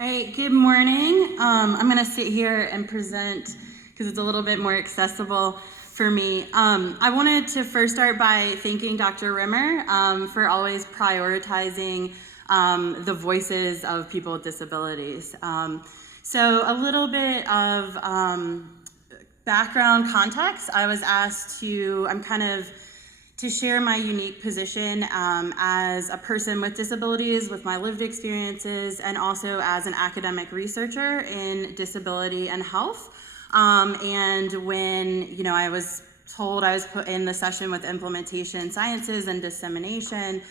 All right, good morning. I'm going to sit here and present because it's a little bit more accessible for me. I wanted to first start by thanking Dr. Rimmer for always prioritizing the voices of people with disabilities. So a little bit of background context. I was asked to share my unique position as a person with disabilities, with my lived experiences, and also as an academic researcher in disability and health. And when I was told I was put in the session with implementation sciences and dissemination,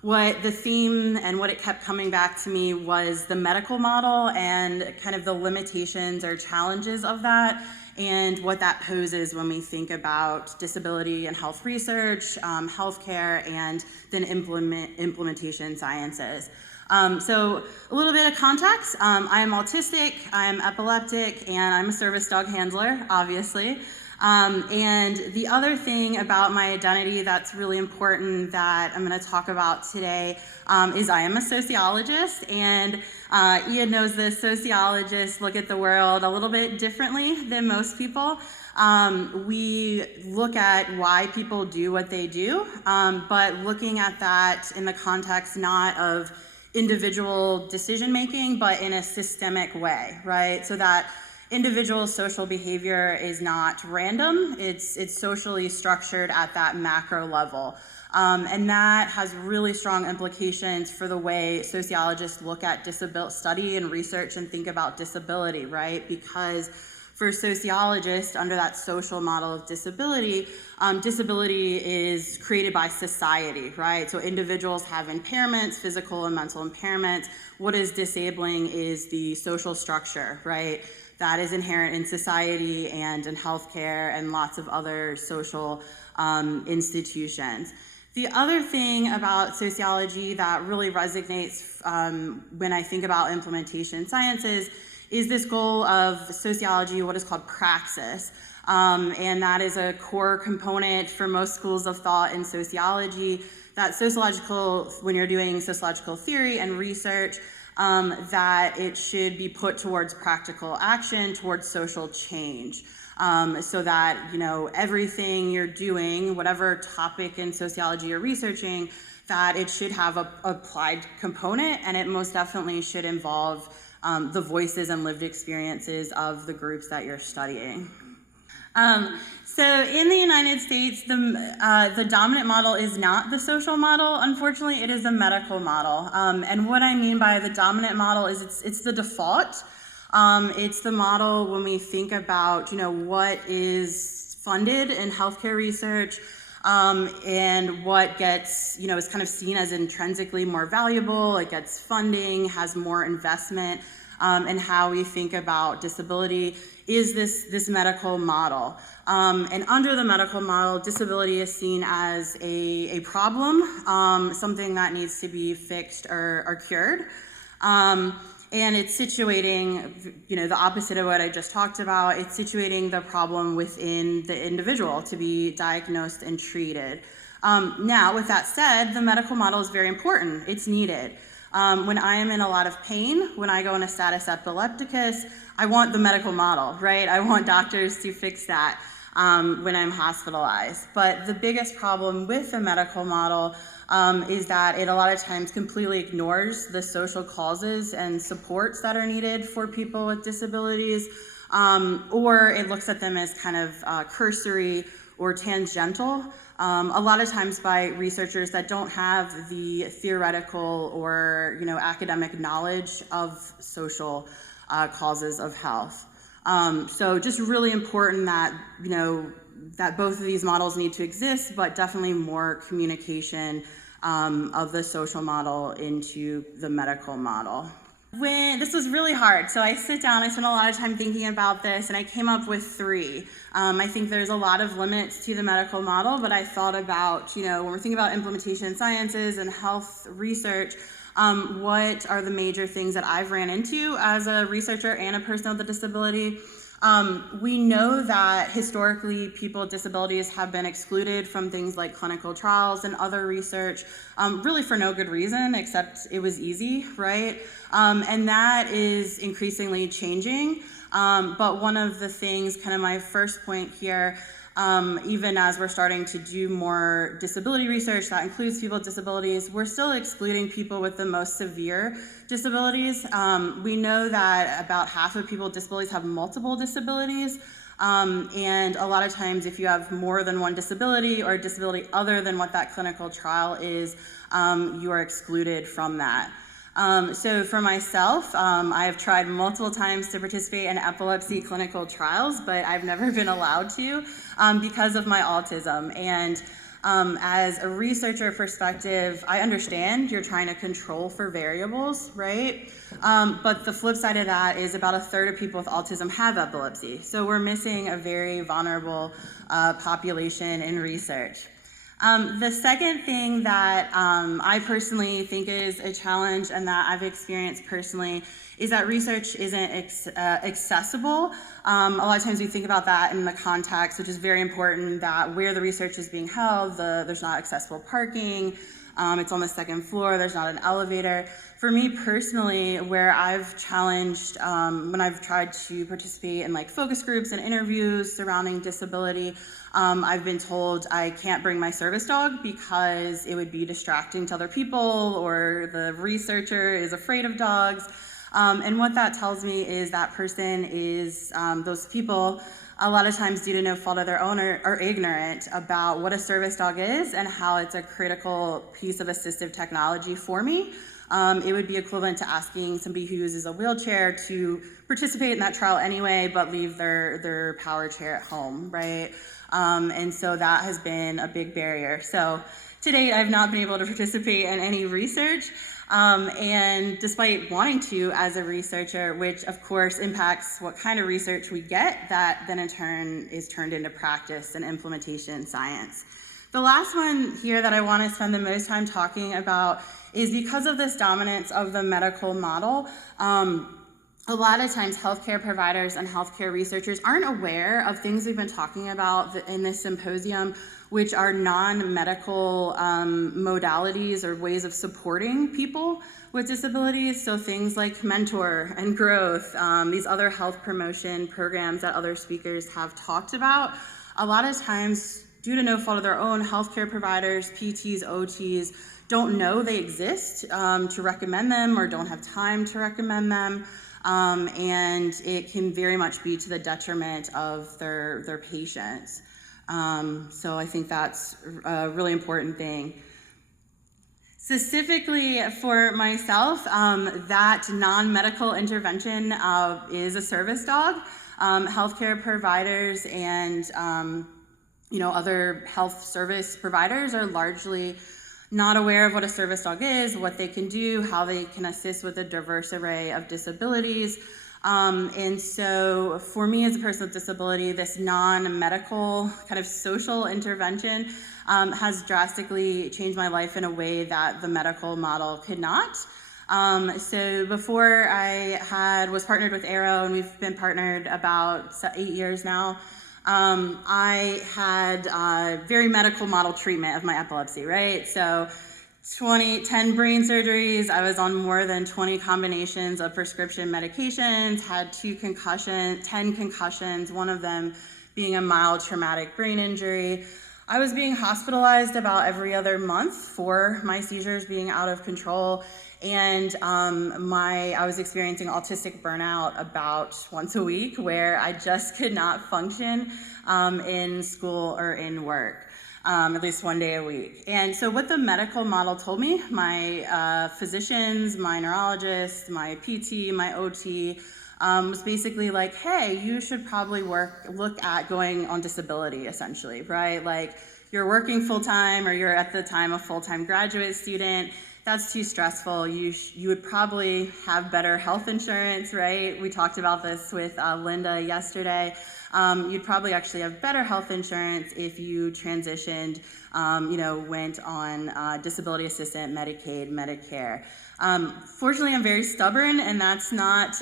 what the theme and what it kept coming back to me was the medical model and kind of the limitations or challenges of that, and what that poses when we think about disability and health research, healthcare, and then implementation sciences. So a little bit of context. I am autistic, I'm epileptic, and I'm a service dog handler, obviously. And the other thing about my identity that's really important that I'm going to talk about today is I am a sociologist, and Ian knows this, sociologists look at the world a little bit differently than most people. We look at why people do what they do, but looking at that in the context not of individual decision making, but in a systemic way, right? So that individual social behavior is not random, it's socially structured at that macro level. And that has really strong implications for the way sociologists look at study and research and think about disability, right? Because for sociologists, under that social model of disability, disability is created by society, right? So individuals have impairments, physical and mental impairments. What is disabling is the social structure, right? That is inherent in society and in healthcare and lots of other social institutions. The other thing about sociology that really resonates when I think about implementation sciences is this goal of sociology, what is called praxis. And that is a core component for most schools of thought in sociology, that when you're doing sociological theory and research, that it should be put towards practical action, towards social change. So that, everything you're doing, whatever topic in sociology you're researching, that it should have a applied component, and it most definitely should involve the voices and lived experiences of the groups that you're studying. So in the United States, the dominant model is not the social model. Unfortunately, it is the medical model. And what I mean by the dominant model is it's the default. It's the model when we think about, what is funded in healthcare research, and what gets, is kind of seen as intrinsically more valuable. It gets funding, has more investment, and how we think about disability is this medical model. And under the medical model, disability is seen as a problem, something that needs to be fixed or cured. And it's situating, the opposite of what I just talked about. It's situating the problem within the individual to be diagnosed and treated. Now, with that said, the medical model is very important. It's needed. When I am in a lot of pain, when I go in a status epilepticus, I want the medical model, right? I want doctors to fix that when I'm hospitalized. But the biggest problem with the medical model is that it a lot of times completely ignores the social causes and supports that are needed for people with disabilities, or it looks at them as kind of cursory or tangential, a lot of times by researchers that don't have the theoretical or academic knowledge of social causes of health. So just really important that that both of these models need to exist, but definitely more communication of the social model into the medical model. This was really hard, so I spent a lot of time thinking about this, and I came up with 3. I think there's a lot of limits to the medical model, but I thought about, when we're thinking about implementation sciences and health research, what are the major things that I've ran into as a researcher and a person with a disability? We know that historically people with disabilities have been excluded from things like clinical trials and other research, really for no good reason except it was easy, right? And that is increasingly changing. But one of the things, kind of my first point here, even as we're starting to do more disability research that includes people with disabilities, we're still excluding people with the most severe disabilities. We know that about half of people with disabilities have multiple disabilities. And a lot of times if you have more than one disability or a disability other than what that clinical trial is, you are excluded from that. So for myself, I have tried multiple times to participate in epilepsy clinical trials, but I've never been allowed to because of my autism. And as a researcher perspective, I understand you're trying to control for variables, right? But the flip side of that is about a third of people with autism have epilepsy. So we're missing a very vulnerable population in research. The second thing that I personally think is a challenge and that I've experienced personally is that research isn't accessible. A lot of times we think about that in the context, which is very important, that where the research is being held, there's not accessible parking, it's on the second floor, there's not an elevator. For me personally, where I've challenged, when I've tried to participate in like focus groups and interviews surrounding disability, I've been told I can't bring my service dog because it would be distracting to other people, or the researcher is afraid of dogs. And what that tells me is that person is, those people, a lot of times due to no fault of their own, are ignorant about what a service dog is and how it's a critical piece of assistive technology for me. It would be equivalent to asking somebody who uses a wheelchair to participate in that trial anyway, but leave their power chair at home, right? And so that has been a big barrier. So to date, I've not been able to participate in any research. And despite wanting to as a researcher, which of course impacts what kind of research we get, that then in turn is turned into practice and implementation science. The last one here that I want to spend the most time talking about is because of this dominance of the medical model, a lot of times healthcare providers and healthcare researchers aren't aware of things we've been talking about in this symposium, which are non-medical modalities or ways of supporting people with disabilities. So things like Mentor and Growth, these other health promotion programs that other speakers have talked about. A lot of times, due to no fault of their own, healthcare providers, PTs, OTs, don't know they exist to recommend them or don't have time to recommend them. And it can very much be to the detriment of their patients. So I think that's a really important thing. Specifically for myself, that non-medical intervention is a service dog. Healthcare providers and other health service providers are largely not aware of what a service dog is, what they can do, how they can assist with a diverse array of disabilities. And so for me as a person with disability, this non-medical kind of social intervention has drastically changed my life in a way that the medical model could not. So before I was partnered with Arrow, and we've been partnered about 8 years now, I had very medical model treatment of my epilepsy, right? So 10 brain surgeries, I was on more than 20 combinations of prescription medications, had 10 concussions, one of them being a mild traumatic brain injury. I was being hospitalized about every other month for my seizures being out of control. And I was experiencing autistic burnout about once a week, where I just could not function in school or in work, at least one day a week. And so what the medical model told me, my physicians, my neurologists, my PT, my OT, was basically like, hey, you should probably look at going on disability, essentially, right? Like, you're working full-time, or you're at the time a full-time graduate student. That's too stressful. You would probably have better health insurance, right? We talked about this with Linda yesterday. You'd probably actually have better health insurance if you transitioned, went on disability assistant, Medicaid, Medicare. Fortunately, I'm very stubborn, and that's not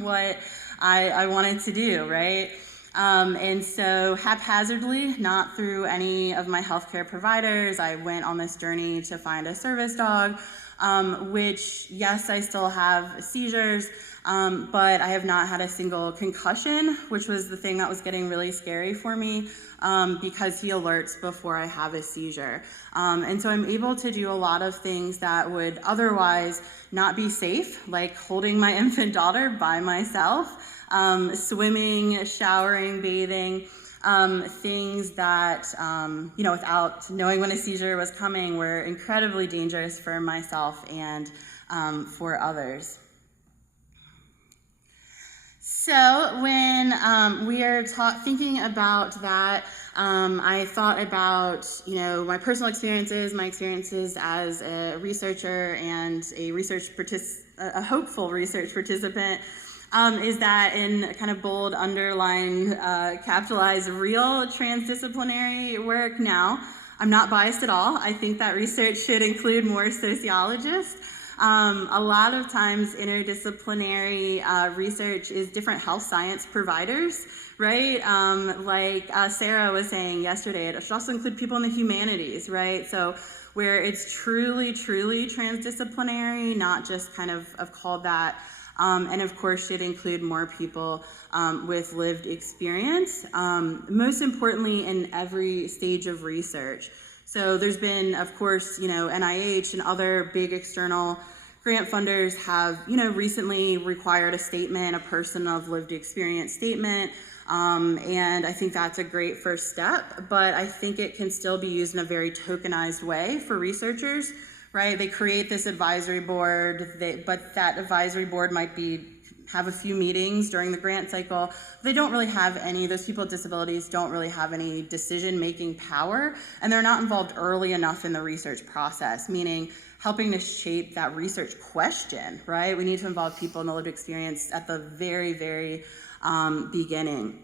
what I wanted to do, right? And so haphazardly, not through any of my healthcare providers, I went on this journey to find a service dog, which, yes, I still have seizures, but I have not had a single concussion, which was the thing that was getting really scary for me, because he alerts before I have a seizure. And so I'm able to do a lot of things that would otherwise not be safe, like holding my infant daughter by myself, swimming, showering, bathing, things that, without knowing when a seizure was coming, were incredibly dangerous for myself and for others. So when we are thinking about that, I thought about, my personal experiences, my experiences as a researcher and a hopeful research participant, is that in kind of bold, underline, capitalized, real transdisciplinary work now. I'm not biased at all. I think that research should include more sociologists. A lot of times interdisciplinary research is different health science providers, right? Like Sarah was saying yesterday, it should also include people in the humanities, right? So where it's truly, truly transdisciplinary, not just kind of called that. And of course should include more people with lived experience, most importantly in every stage of research. So there's been, of course, NIH and other big external grant funders have, recently required a person of lived experience statement, and I think that's a great first step, but I think it can still be used in a very tokenized way for researchers. Right, they create this advisory board, but that advisory board might have a few meetings during the grant cycle. They don't really have those people with disabilities don't really have any decision-making power, and they're not involved early enough in the research process, meaning helping to shape that research question, right? We need to involve people in the lived experience at the very, very beginning.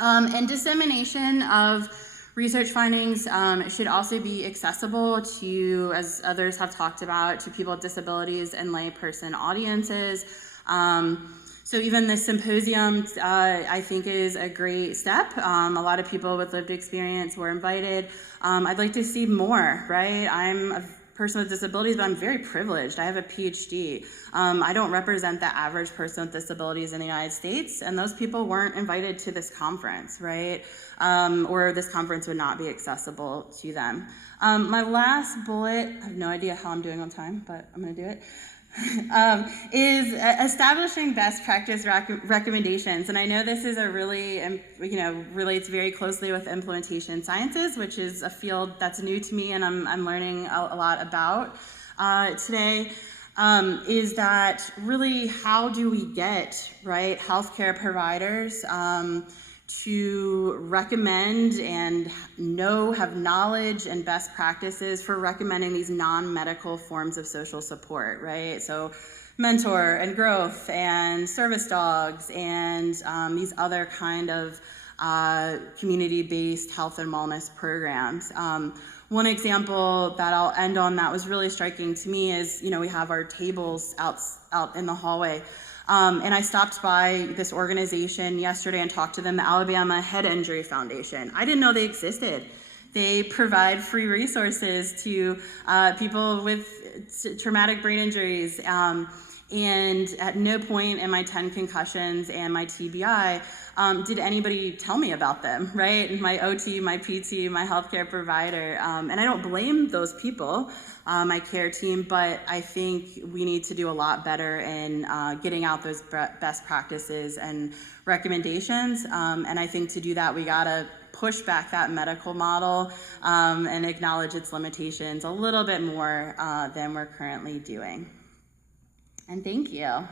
And dissemination of research findings should also be accessible to, as others have talked about, to people with disabilities and layperson audiences. So even this symposium, I think, is a great step. A lot of people with lived experience were invited. I'd like to see more, right? I'm a person with disabilities, but I'm very privileged. I have a PhD. I don't represent the average person with disabilities in the United States, and those people weren't invited to this conference, right? Or this conference would not be accessible to them. My last bullet, I have no idea how I'm doing on time, but I'm gonna do it, is establishing best practice recommendations. And I know this is a really, relates very closely with implementation sciences, which is a field that's new to me and I'm learning a lot about today, is that really how do we get, right, healthcare providers to recommend and have knowledge and best practices for recommending these non-medical forms of social support, right? So mentor and growth and service dogs and these other kind of community-based health and wellness programs. One example that I'll end on that was really striking to me is, we have our tables out in the hallway. And I stopped by this organization yesterday and talked to them, the Alabama Head Injury Foundation. I didn't know they existed. They provide free resources to people with traumatic brain injuries. And at no point in my 10 concussions and my TBI did anybody tell me about them, right? My OT, my PT, my healthcare provider. And I don't blame those people, my care team, but I think we need to do a lot better in getting out those best practices and recommendations. And I think to do that, we gotta push back that medical model and acknowledge its limitations a little bit more than we're currently doing. And thank you.